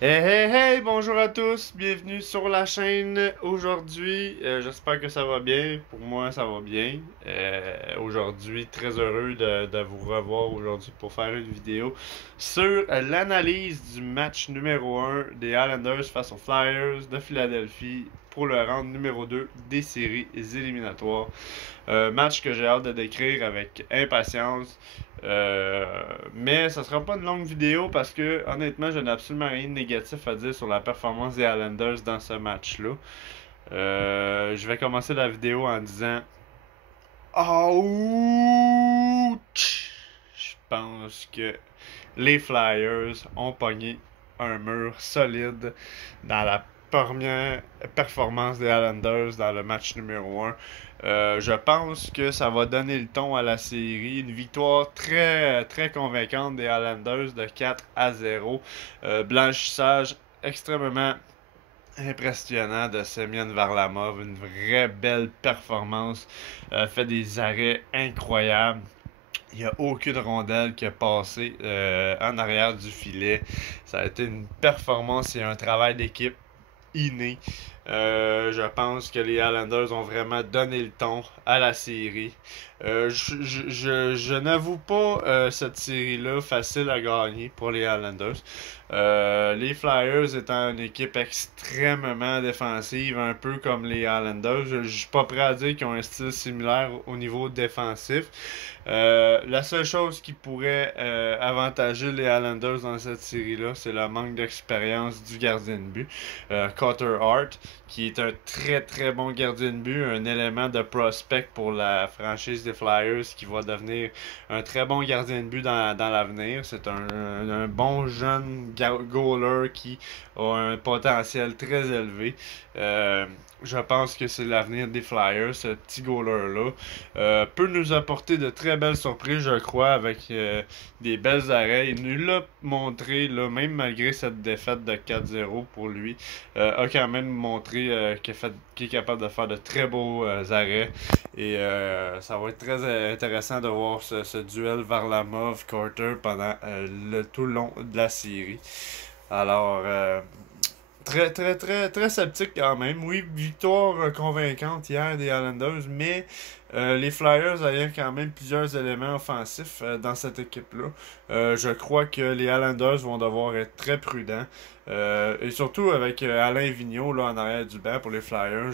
Hey hey hey, bonjour à tous, bienvenue sur la chaîne aujourd'hui. J'espère que ça va bien. Pour moi, ça va bien. Aujourd'hui, très heureux de vous revoir aujourd'hui pour faire une vidéo sur l'analyse du match numéro un des Islanders face aux Flyers de Philadelphie pour le round numéro 2 des séries éliminatoires. Match que j'ai hâte de décrire avec impatience. Euh, mais ça sera pas une longue vidéo parce que honnêtement, je n'ai absolument rien de négatif à dire sur la performance des Islanders dans ce match-là. Je vais commencer la vidéo en disant ouch! Je pense que les Flyers ont pogné un mur solide dans la première performance des Islanders dans le match numéro un. Je pense que ça va donner le ton à la série. Une victoire très, très convaincante des Islanders de 4-0. Blanchissage extrêmement impressionnant de Semyon Varlamov. Une vraie belle performance. Fait des arrêts incroyables. Il n'y a aucune rondelle qui a passé en arrière du filet. Ça a été une performance et un travail d'équipe inné. Je pense que les Islanders ont vraiment donné le ton à la série. Je n'avoue pas cette série-là facile à gagner pour les Islanders. Les Flyers étant une équipe extrêmement défensive, un peu comme les Islanders. Je suis pas prêt à dire qu'ils ont un style similaire au niveau défensif. La seule chose qui pourrait avantager les Islanders dans cette série-là, c'est le manque d'expérience du gardien de but. Carter Hart, qui est un très très bon gardien de but, un élément de prospect pour la franchise des Flyers qui va devenir un très bon gardien de but dans l'avenir. C'est un bon jeune goaler qui a un potentiel très élevé. Je pense que c'est l'avenir des Flyers, ce petit goaler-là. Peut nous apporter de très belles surprises, je crois, avec des belles arrêts. Il nous l'a montré, là, même malgré cette défaite de 4-0 pour lui, a quand même montré qu'il est capable de faire de très beaux arrêts. Et ça va être très intéressant de voir ce duel Varlamov-Carter pendant tout le long de la série. Alors, très, très, très, très sceptique quand même. Oui, victoire convaincante hier des Islanders, mais les Flyers avaient quand même plusieurs éléments offensifs dans cette équipe-là. Je crois que les Islanders vont devoir être très prudents. Et surtout avec Alain Vigneault là, en arrière du banc pour les Flyers,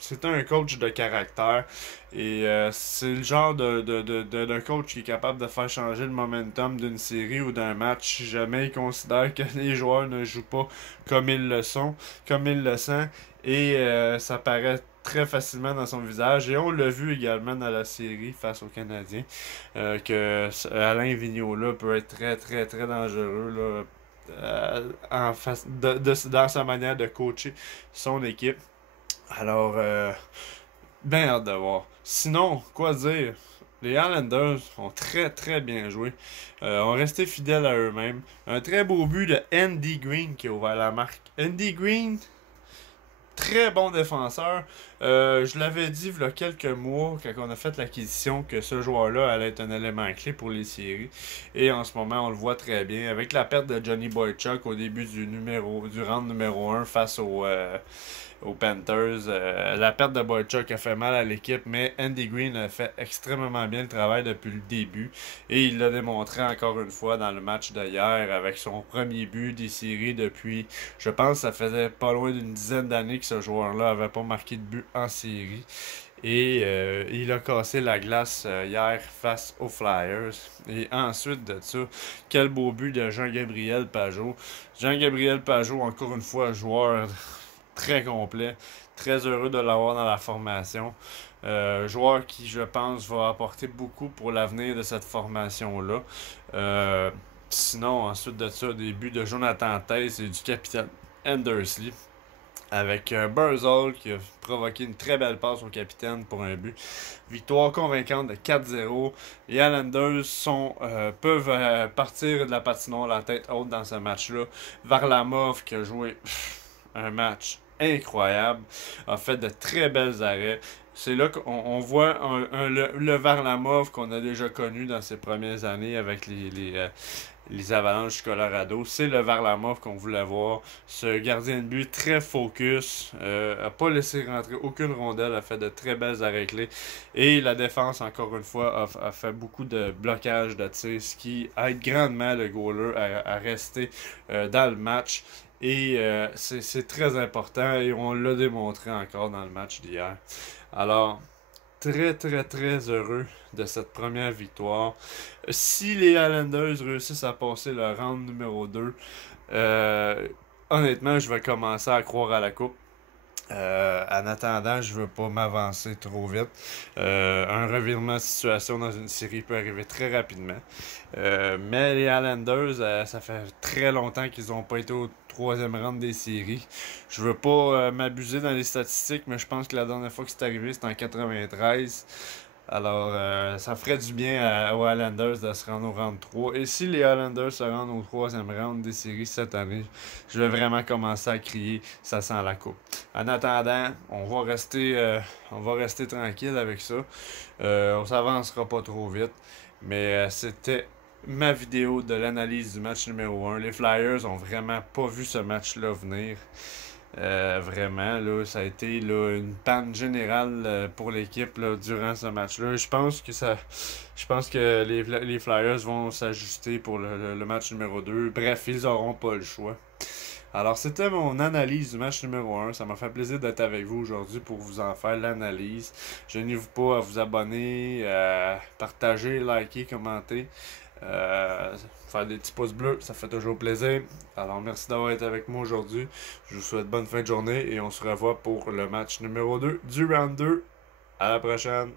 c'est un coach de caractère et c'est le genre d'un coach qui est capable de faire changer le momentum d'une série ou d'un match si jamais il considère que les joueurs ne jouent pas comme ils le sont, comme ils le sentent et ça paraît très facilement dans son visage et on l'a vu également dans la série face aux Canadiens que Alain Vigneault là peut être très très très dangereux là, dans sa manière de coacher son équipe. Alors, ben hâte de voir. Sinon, quoi dire? Les Islanders ont très très bien joué. Ont resté fidèles à eux-mêmes. Un très beau but de Andy Green qui a ouvert la marque. Andy Green, très bon défenseur. Je l'avais dit il y a quelques mois, quand on a fait l'acquisition, que ce joueur-là allait être un élément clé pour les séries. Et en ce moment, on le voit très bien. Avec la perte de Johnny Boychuk au début du round numéro un face aux Panthers. La perte de Boychuk a fait mal à l'équipe, mais Andy Green a fait extrêmement bien le travail depuis le début. Et il l'a démontré encore une fois dans le match d'hier avec son premier but des séries depuis, je pense, ça faisait pas loin d'une dizaine d'années que ce joueur-là avait pas marqué de but en série. Et il a cassé la glace hier face aux Flyers. Et ensuite de ça, quel beau but de Jean-Gabriel Pageau. Jean-Gabriel Pageau, encore une fois, joueur très complet. Très heureux de l'avoir dans la formation. Joueur qui, je pense, va apporter beaucoup pour l'avenir de cette formation-là. Sinon, ensuite de ça, des buts de Jonathan Taze et du capitaine Andersley. Avec Burzol qui a provoqué une très belle passe au capitaine pour un but. Victoire convaincante de 4-0. Les Islanders peuvent partir de la patinoire la tête haute dans ce match-là. Varlamov qui a joué un match incroyable, a fait de très belles arrêts. C'est là qu'on voit le Varlamov qu'on a déjà connu dans ses premières années avec les Avalanches du Colorado. C'est le Varlamov qu'on voulait voir. Ce gardien de but très focus, a pas laissé rentrer aucune rondelle, a fait de très belles arrêts-clés. Et la défense, encore une fois, a fait beaucoup de blocages de tir, ce qui aide grandement le goaler à rester dans le match. Et c'est très important et on l'a démontré encore dans le match d'hier. Alors, très très très heureux de cette première victoire. Si les Islanders réussissent à passer le round numéro 2, euh, honnêtement, je vais commencer à croire à la coupe. En attendant, je veux pas m'avancer trop vite. Un revirement de situation dans une série peut arriver très rapidement. Mais les Islanders, ça fait très longtemps qu'ils n'ont pas été au troisième round des séries. Je veux pas m'abuser dans les statistiques, mais je pense que la dernière fois que c'est arrivé, c'était en 93. Alors, ça ferait du bien aux Islanders de se rendre au round 3. Et si les Islanders se rendent au troisième round des séries cette année, je vais vraiment commencer à crier ça sent la coupe. En attendant, on va rester tranquille avec ça. On s'avancera pas trop vite. Mais c'était ma vidéo de l'analyse du match numéro 1. Les Flyers ont vraiment pas vu ce match-là venir. Vraiment, là, ça a été là, une panne générale pour l'équipe là, durant ce match-là. Je pense que les Flyers vont s'ajuster pour le match numéro 2. Bref, ils auront pas le choix. Alors, c'était mon analyse du match numéro 1. Ça m'a fait plaisir d'être avec vous aujourd'hui pour vous en faire l'analyse. Gênez-vous pas à vous abonner, à partager, liker, commenter. Faire des petits pouces bleus, ça fait toujours plaisir. Alors merci d'avoir été avec moi aujourd'hui. Je vous souhaite bonne fin de journée et on se revoit pour le match numéro 2 du round 2. À la prochaine.